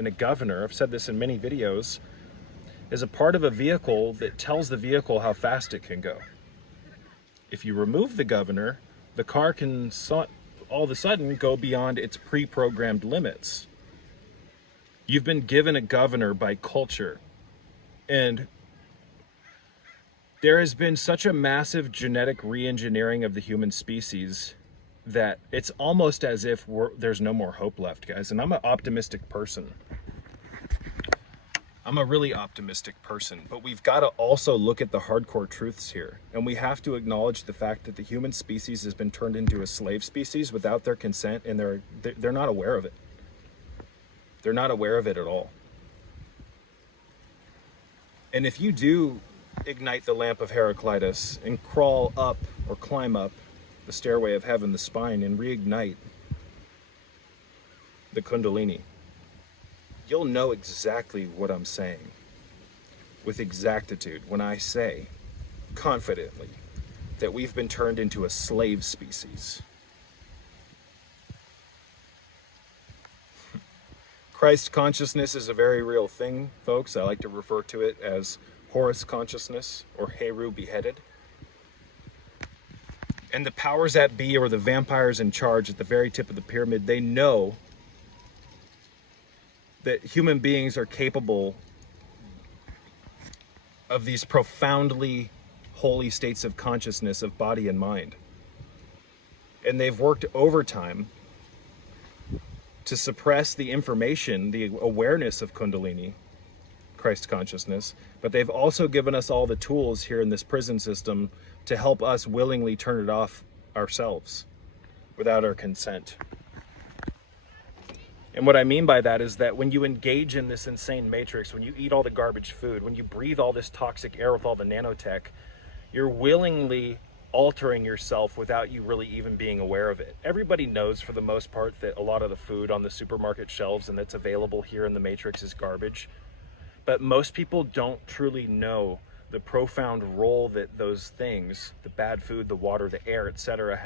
and a governor, I've said this in many videos, is a part of a vehicle that tells the vehicle how fast it can go. If you remove the governor, the car can all of a sudden go beyond its pre-programmed limits. You've been given a governor by culture, and there has been such a massive genetic re-engineering of the human species that it's almost as if there's no more hope left, guys. And I'm an optimistic person. I'm a really optimistic person, but we've got to also look at the hardcore truths here. And we have to acknowledge the fact that the human species has been turned into a slave species without their consent, and they're not aware of it. They're not aware of it at all. And if you do ignite the lamp of Heraclitus and crawl up or climb up the stairway of heaven, the spine, and reignite the Kundalini, you'll know exactly what I'm saying with exactitude when I say confidently that we've been turned into a slave species. Christ consciousness is a very real thing, folks. I like to refer to it as Horus consciousness, or Heru beheaded. And the powers that be, or the vampires in charge at the very tip of the pyramid, they know that human beings are capable of these profoundly holy states of consciousness of body and mind. And they've worked overtime to suppress the information, the awareness of Kundalini, Christ consciousness, but they've also given us all the tools here in this prison system to help us willingly turn it off ourselves without our consent. And what I mean by that is that when you engage in this insane matrix, when you eat all the garbage food, when you breathe all this toxic air with all the nanotech, you're willingly altering yourself without you really even being aware of it. Everybody knows for the most part that a lot of the food on the supermarket shelves and that's available here in the matrix is garbage. But most people don't truly know the profound role that those things, the bad food, the water, the air, etc.,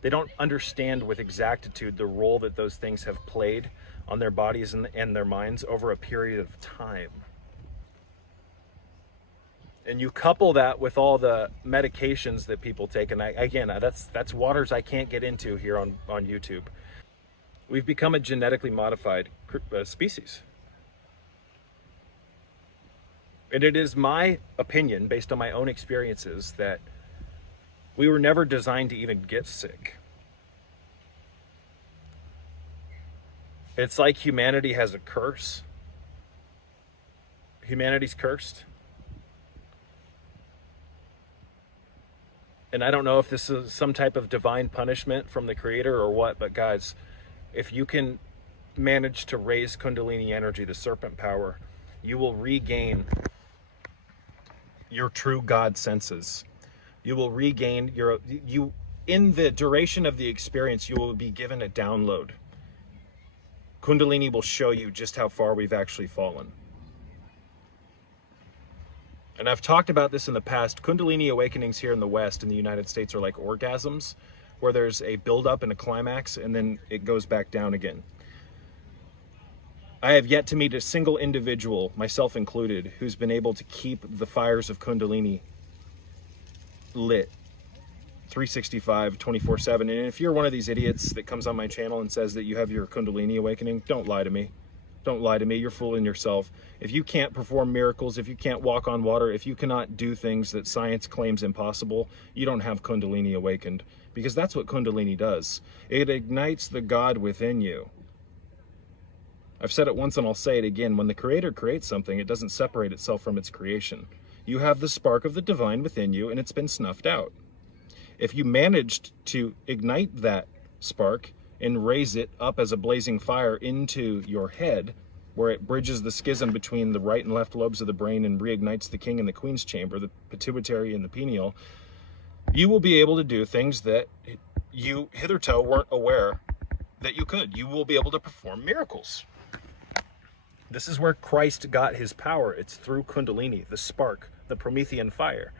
they don't understand with exactitude the role that those things have played on their bodies and their minds over a period of time. And you couple that with all the medications that people take, and that's waters I can't get into here on YouTube. We've become a genetically modified species. And it is my opinion, based on my own experiences, that we were never designed to even get sick. It's like humanity has a curse. Humanity's cursed. And I don't know if this is some type of divine punishment from the creator or what, but guys, if you can manage to raise Kundalini energy, the serpent power, you will regain your true God senses. You will regain in the duration of the experience, you will be given a download. Kundalini will show you just how far we've actually fallen. And I've talked about this in the past. Kundalini awakenings here in the West, in the United States, are like orgasms, where there's a buildup and a climax, and then it goes back down again. I have yet to meet a single individual, myself included, who's been able to keep the fires of Kundalini lit 365, 24/7. And if you're one of these idiots that comes on my channel and says that you have your Kundalini awakening, don't lie to me. Don't lie to me. You're fooling yourself. If you can't perform miracles, if you can't walk on water, if you cannot do things that science claims impossible, you don't have Kundalini awakened. Because that's what Kundalini does. It ignites the God within you. I've said it once and I'll say it again. When the Creator creates something, it doesn't separate itself from its creation. You have the spark of the divine within you, and it's been snuffed out. If you managed to ignite that spark and raise it up as a blazing fire into your head, where it bridges the schism between the right and left lobes of the brain and reignites the king and the queen's chamber, the pituitary and the pineal, you will be able to do things that you hitherto weren't aware that you could. You will be able to perform miracles. This is where Christ got his power. It's through Kundalini, the spark, the Promethean fire.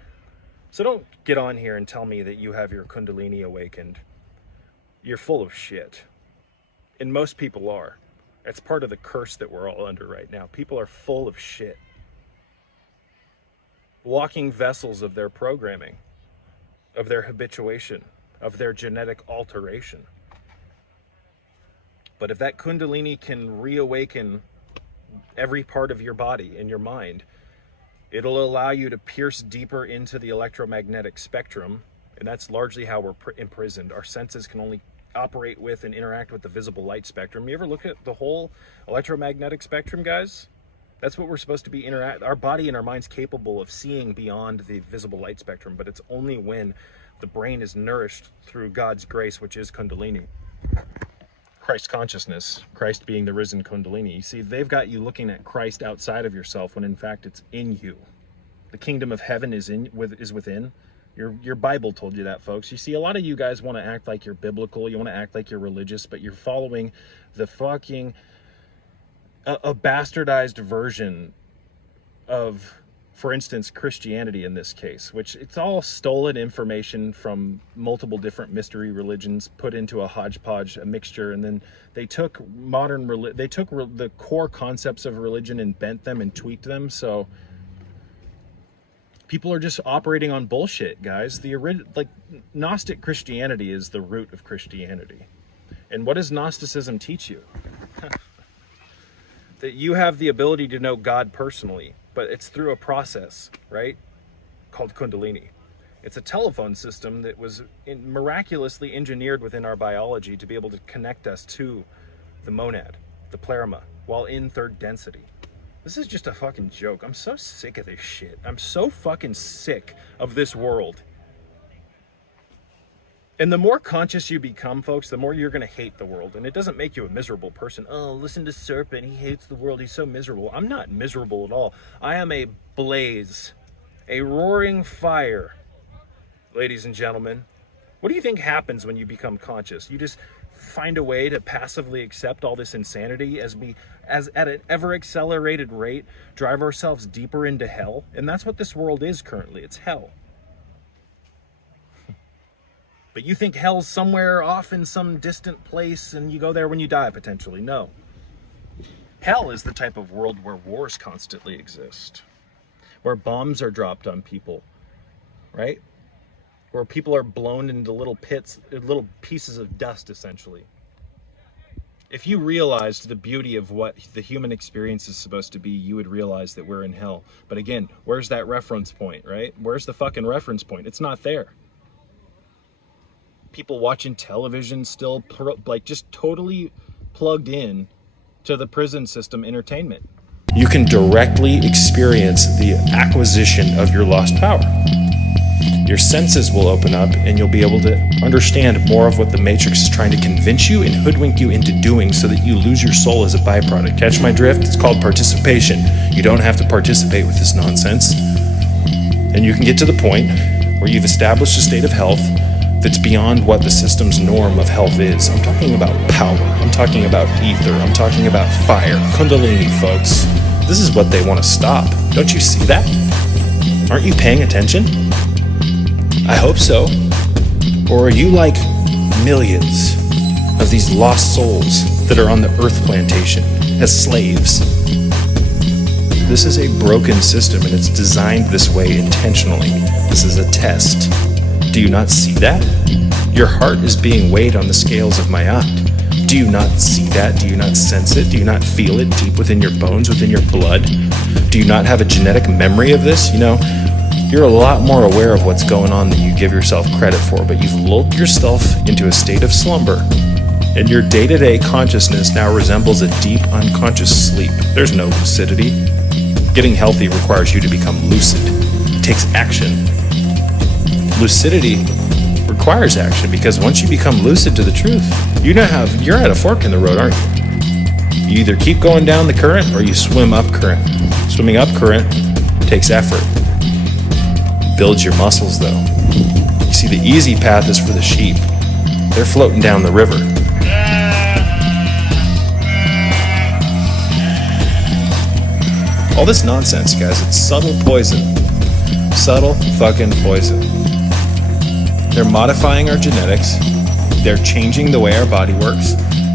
So don't get on here and tell me that you have your Kundalini awakened. You're full of shit. And most people are. It's part of the curse that we're all under right now. People are full of shit. Walking vessels of their programming, of their habituation, of their genetic alteration. But if that Kundalini can reawaken every part of your body and your mind, it'll allow you to pierce deeper into the electromagnetic spectrum, and that's largely how we're imprisoned. Our senses can only operate with and interact with the visible light spectrum. You ever look at the whole electromagnetic spectrum, guys? That's what we're supposed to be our body and our mind's capable of seeing beyond the visible light spectrum, but it's only when the brain is nourished through God's grace, which is Kundalini. Christ consciousness, Christ being the risen Kundalini. You see, they've got you looking at Christ outside of yourself when in fact it's in you. The kingdom of heaven is within. Your Bible told you that, folks. You see, a lot of you guys want to act like you're biblical, you want to act like you're religious, but you're following the fucking a bastardized version of, for instance, Christianity in this case, which it's all stolen information from multiple different mystery religions put into a hodgepodge, a mixture, and then they took the core concepts of religion and bent them and tweaked them. So people are just operating on bullshit, guys. Like Gnostic Christianity is the root of Christianity. And what does Gnosticism teach you? That you have the ability to know God personally, but it's through a process, right? Called Kundalini. It's a telephone system that was miraculously engineered within our biology to be able to connect us to the monad, the Pleroma, while in third density. This is just a fucking joke. I'm so sick of this shit. I'm so fucking sick of this world. And the more conscious you become, folks, the more you're going to hate the world. And it doesn't make you a miserable person. Oh, listen to Serpent. He hates the world. He's so miserable. I'm not miserable at all. I am a blaze, a roaring fire, ladies and gentlemen. What do you think happens when you become conscious? You just find a way to passively accept all this insanity as at an ever accelerated rate, drive ourselves deeper into hell. And that's what this world is currently. It's hell. But you think hell's somewhere off in some distant place and you go there when you die, potentially. No. Hell is the type of world where wars constantly exist, where bombs are dropped on people, right? Where people are blown into little pits, little pieces of dust, essentially. If you realized the beauty of what the human experience is supposed to be, you would realize that we're in hell. But again, where's that reference point, right? Where's the fucking reference point? It's not there. People watching television still like just totally plugged in to the prison system entertainment. You can directly experience the acquisition of your lost power. Your senses will open up and you'll be able to understand more of what the Matrix is trying to convince you and hoodwink you into doing so that you lose your soul as a byproduct. Catch my drift? It's called participation. You don't have to participate with this nonsense. And you can get to the point where you've established a state of health that's beyond what the system's norm of health is. I'm talking about power. I'm talking about ether. I'm talking about fire. Kundalini, folks. This is what they want to stop. Don't you see that? Aren't you paying attention? I hope so. Or are you like millions of these lost souls that are on the earth plantation as slaves? This is a broken system and it's designed this way intentionally. This is a test. Do you not see that? Your heart is being weighed on the scales of Mayat. Do you not see that? Do you not sense it? Do you not feel it deep within your bones, within your blood? Do you not have a genetic memory of this? You know, you're a lot more aware of what's going on than you give yourself credit for, but you've lulled yourself into a state of slumber. And your day-to-day consciousness now resembles a deep unconscious sleep. There's no lucidity. Getting healthy requires you to become lucid. It takes action. Lucidity requires action because once you become lucid to the truth, you're at a fork in the road, aren't you? You either keep going down the current or you swim up current. Swimming up current takes effort. Builds your muscles though. You see, the easy path is for the sheep. They're floating down the river. All this nonsense, guys, it's subtle poison. Subtle fucking poison. They're modifying our genetics. They're changing the way our body works.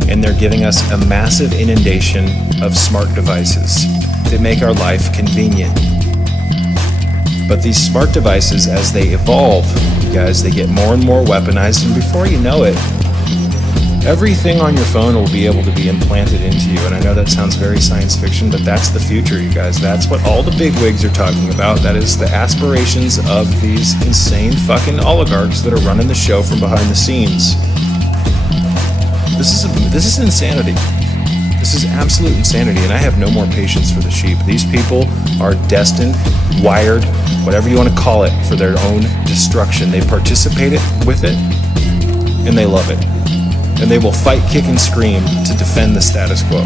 and they're giving us a massive inundation of smart devices that make our life convenient. But these smart devices, as they evolve, you guys, they get more and more weaponized, and before you know it, everything on your phone will be able to be implanted into you. And I know that sounds very science fiction, but that's the future, you guys. That's what all the bigwigs are talking about. That is the aspirations of these insane fucking oligarchs that are running the show from behind the scenes. This is insanity. This is absolute insanity, and I have no more patience for the sheep. These people are destined, wired, whatever you want to call it, for their own destruction. They participate with it, and they love it. And they will fight, kick, and scream to defend the status quo.